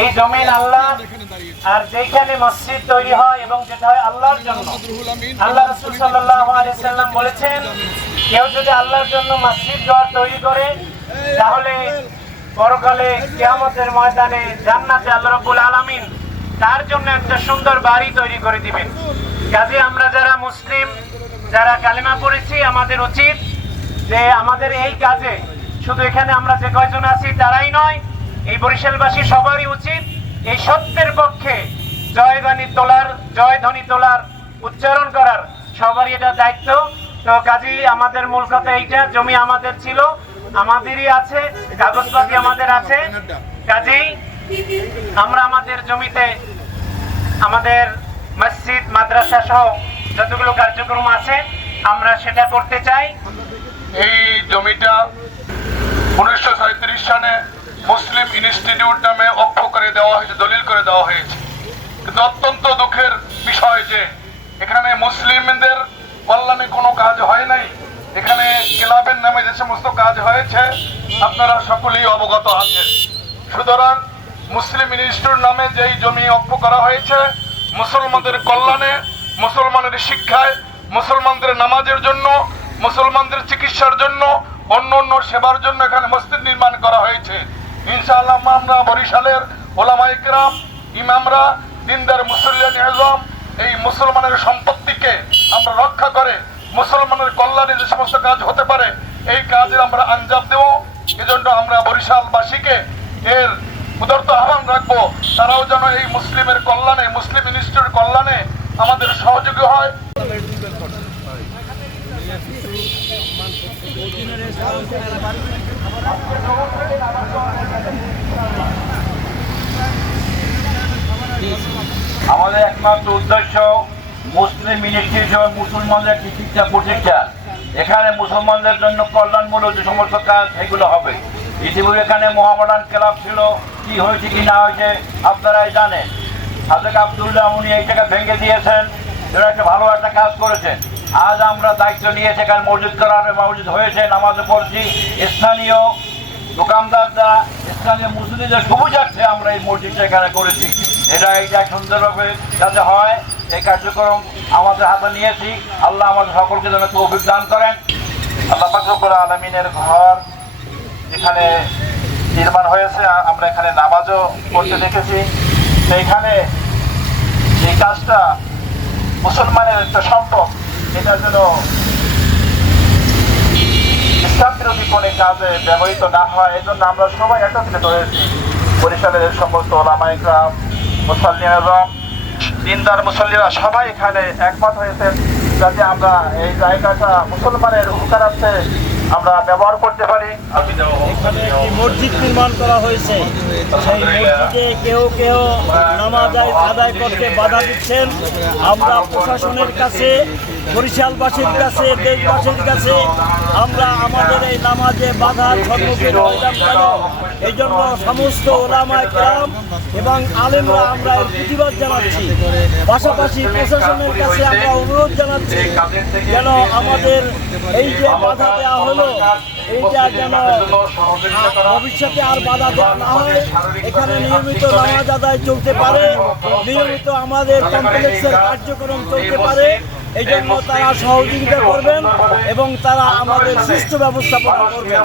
এই জমিন আল্লাহ, আর যেখানে মসজিদ তৈরি হয় এবং যেটা হয় আল্লাহর জন্য। আল্লাহ রাসূল সাল্লাম বলেছেন, কেউ যদি আল্লাহর জন্য মসজিদ ঘর তৈরি করে, তাহলে পরকালে কিয়ামতের ময়দানে জান্নাতে আল্লাহ রাব্বুল আলামিন তার জন্য একটা সুন্দর বাড়ি তৈরি করে দিবেন। কাজে আমরা যারা মুসলিম যারা কালেমা পড়েছি, আমাদের উচিত যে আমাদের এই কাজে, শুধু এখানে আমরা যে কয়জন আছি তারাই নয়, এই বরিশালবাসী সবারই উচিত এই সত্যের পক্ষে জয়বাণী তোলার জয়ধ্বনি তোলার, উচ্চারণ করার সবারই এটা দায়িত্ব। তো কাজেই আমাদের মূল কথা এইটা, জমি আমাদের ছিল, আমাদেরই আছে, কাগজপাতি আমাদের আছে। কাজেই আমরা আমাদের জমিতে আমাদের মসজিদ, মাদ্রাসা সহ যতগুলো কার্যক্রম আছে, আমরা সেটা করতে চাই। এই জমিটা উনিশশো সালে মুসলিম ইনস্টিটিউট নামে অক্ষ করে দেওয়া হয়েছে, দলিল করে দেওয়া হয়েছে। কিন্তু অত্যন্ত দুঃখের বিষয় যে, এখানে মুসলিমদের কল্যাণে কোনো কাজ হয় নাই। এখানে ক্লাবের নামে যে সমস্ত কাজ হয়েছে, আপনারা সকলেই অবগত আছেন। সুতরাং মুসলিম ইনস্টিটিউট নামে যেই জমি অক্ষ করা হয়েছে, মুসলমানদের কল্যাণে মুসলমানের শিক্ষায়, মুসলমানদের নামাজের জন্য, মুসলমানদের চিকিৎসার জন্য, অন্য অন্য সেবার জন্য এখানে মসজিদ নির্মাণ করা হয়েছে। ইনশাআল্লাহ আমরা বরিশালের ওলামা ইকরাম, ইমামরা, দিনদার মুসল্লিয়ান আজম এই মুসলমানের সম্পত্তিকে আমরা রক্ষা করে মুসলমানের কল্যাণে যে সমস্ত কাজ হতে পারে, এই কাজের আমরা আঞ্জাম দেব। এজন্য আমরা বরিশালবাসীকে এর উদারত আহ্বান রাখব, তারাও যেন এই মুসলিমের কল্যাণে মুসলিম ইনস্টিটিউট কল্যাণে আমাদের সহযোগী হয় আমাদের একমাত্র উদ্দেশ্য মুসলিম ইনস্টিটিউশন মুসলমানদের চিকিৎসা প্রতিষ্ঠা। এখানে মুসলমানদের জন্য কল্যাণমূলক যে সমস্ত কাজ, সেগুলো হবে। ইতিপূর্বে এখানে মোহামেডান ক্লাব ছিল, কি হয়েছে, কি না হয়েছে, আপনারাই জানেন। হাজেক আবদুল্লাহ উনি এই জায়গা ভেঙে দিয়েছেন। এরা একটা ভালো একটা কাজ করেছেন। আজ আমরা দায়িত্ব নিয়ে সেখানে মসজিদ করার মসজিদ হয়েছে, নামাজে পড়ছি। স্থানীয় দোকানদাররা, স্থানীয় মুসলিমদের সুবিধার্থে আমরা এই মসজিদটা এখানে করেছি। এটা এইটা সুন্দরভাবে যাতে হয়, এই কার্যক্রম আমাদের হাতে নিয়েছি। আল্লাহ আমাদের সকলকে যেন তৌফিক দান করেন। আল্লাহ পাকরবুল আলমিনের ঘর এখানে নির্মাণ হয়েছে, আমরা এখানে নামাজও করতে দেখেছি। সেইখানে এই কাজটা মুসলমানের একটা সম্পদ। এটা যেন ইসলাম বিরোধী কোনো কাজে ব্যবহৃত না হয় এই জন্য আমরা সবাই একত্রিত হয়েছি বরিশালের সমস্ত ওলামাইকরাম মুসল্লিয়ারাম দিনদার মুসল্লিরা সবাই এখানে একমত হয়েছেন যাতে আমরা এই জায়গাটা মুসলমানের উপকারার্থে আমরা ব্যবহার করতে পারি। মসজিদ নির্মাণ করা হয়েছে। সেই মসজিদে কেউ কেউ নামাজ আদায়- করতে বাধা দিচ্ছেন। আমরা প্রশাসনের কাছে, বরিশালবাসীর কাছে, দেশবাসীর কাছে, আমরা আমাদের এই নামাজে বাধার সম্মুখীন হইলাম কেন? এই জন্য সমস্ত ওলামায় গ্রাম এবং আলেমরা আমরা এর প্রতিবাদ জানাচ্ছি। পাশাপাশি প্রশাসনের কাছে আমরা অনুরোধ জানাচ্ছি যেন আমাদের এই যে বাধা দেওয়া হলো হলো এইটা যেন ভবিষ্যতে আর বাধা না হয় এখানে নিয়মিত নামাজ আদায় চলতে পারে নিয়মিত আমাদের কমপ্লেক্সের কার্যক্রম চলতে পারে এই জন্য তারা সহযোগিতা করবেন এবং তারা আমাদের সুস্থ ব্যবস্থাপনা করবেন।